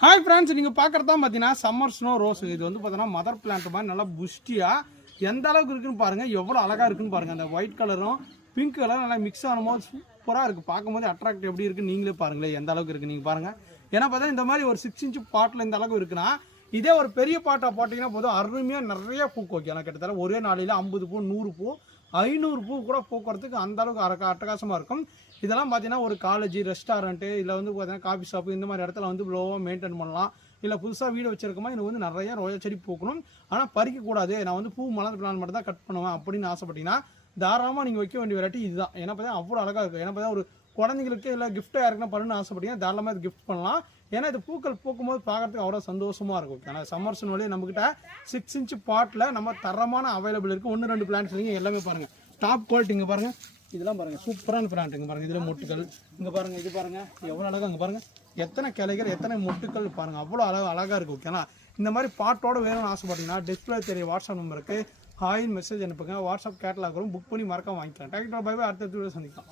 Hi friends நீங்கள் பார்க்குறது தான் பார்த்தீங்கன்னா சம்மர் ஸ்னோ ரோஸ் இது வந்து பார்த்தீங்கன்னா மதர் பிளான்ட் மாதிரி நல்லா புஷ்டியாக எந்த அளவுக்கு இருக்குன்னு பாருங்கள் எவ்வளோ அழகாக இருக்குன்னு பாருங்கள் அந்த ஒயிட் கலரும் பிங்க் கலரும் நல்லா மிக்ஸ் ஆகும்போது சூப்பராக இருக்குது பார்க்கும்போது அட்ராக்ட் எப்படி இருக்குன்னு நீங்களே பாருங்களேன். எந்த அளவுக்கு இருக்குது நீங்கள் பாருங்கள் ஏன்னா பார்த்தா இந்த மாதிரி ஒரு சிக்ஸ் இன்ச்சு பாட்டில் இந்த அளவுக்கு இருக்குன்னா இதே ஒரு பெரிய பாட்டாக போட்டிங்கன்னா போதும் அருமையாக நிறைய பூக்கு வைக்கலாம் கிட்டத்தட்ட ஒரே நாளையில் ஐம்பது பூ நூறு பூ ஐநூறு பூ கூட போக்குறதுக்கு அந்த அளவுக்கு அரக்க அட்டகாசமாக இருக்கும். இதெல்லாம் பார்த்தீங்கன்னா ஒரு காலேஜ் ரெஸ்டாரண்ட்டு இல்லை வந்து பார்த்தீங்கன்னா காஃபி ஷாப்பு இந்த மாதிரி இடத்துல வந்து லோவாக மெயின்டைன் பண்ணலாம். இல்லை புதுசாக வீடு வச்சிருக்கோமா எனக்கு வந்து நிறைய ரோஜா செடி பூக்கணும். ஆனால் பறிக்கக்கூடாது நான் வந்து பூ மலர் பிளான் மட்டும் தான் கட் பண்ணுவேன் அப்படின்னு ஆசைப்பட்டீங்கன்னா தாராளமாக நீங்கள் வைக்க வேண்டிய வெரைட்டி இதுதான். ஏன்னா பார்த்தீங்கன்னா அவ்வளோ அழகாக இருக்கும். ஏன்னா பார்த்தா ஒரு குழந்தைங்களுக்கு இல்லை கிஃப்ட்டாக யாருக்குன்னா பண்ணணும்னு ஆசைப்பட்டீங்கன்னா தாராளமாக இது கிஃப்ட் பண்ணலாம். ஏன்னா இது பூக்கள் பூக்கும்போது பார்க்குறதுக்கு அவ்வளோ சந்தோஷமாக இருக்கும் ஏன்னா சம்மர் சூழ்நிலை நம்மக்கிட்ட சிக்ஸ் இன்ச் பாட்டில் நம்ம தரமான அவைலபிள் இருக்குது ஒன்று ரெண்டு பிளான்ஸ் நீங்கள் எல்லாமே பாருங்கள் டாப் குவாலிட்டி இங்கே பாருங்கள் இதெல்லாம் பாருங்கள் சூப்பரான பிளான்ட் இங்கே பாருங்கள் இதில் மொட்டுக்கள் இங்கே பாருங்கள் இது பாருங்கள் எவ்வளோ அழகாக இங்கே பாருங்கள் எத்தனை கிளைகள் எத்தனை மொட்டுக்கள் பாருங்கள் அவ்வளோ அழகாக அழகாக இருக்குது ஓகேங்களா இந்த மாதிரி பாட்டோடு வேணும்னு ஆசைப்பட்டீங்கன்னா டிஸ்பிளே தெரிய வாட்ஸ்அப் நம்பருக்கு ஹாயின் மெசேஜ் அனுப்புங்க. வாட்ஸ்அப் கேட்டலாக் புக் பண்ணி மறக்காம வாங்கிக்கலாம். டேரக்டாக பை அடுத்த சந்திக்கலாம்.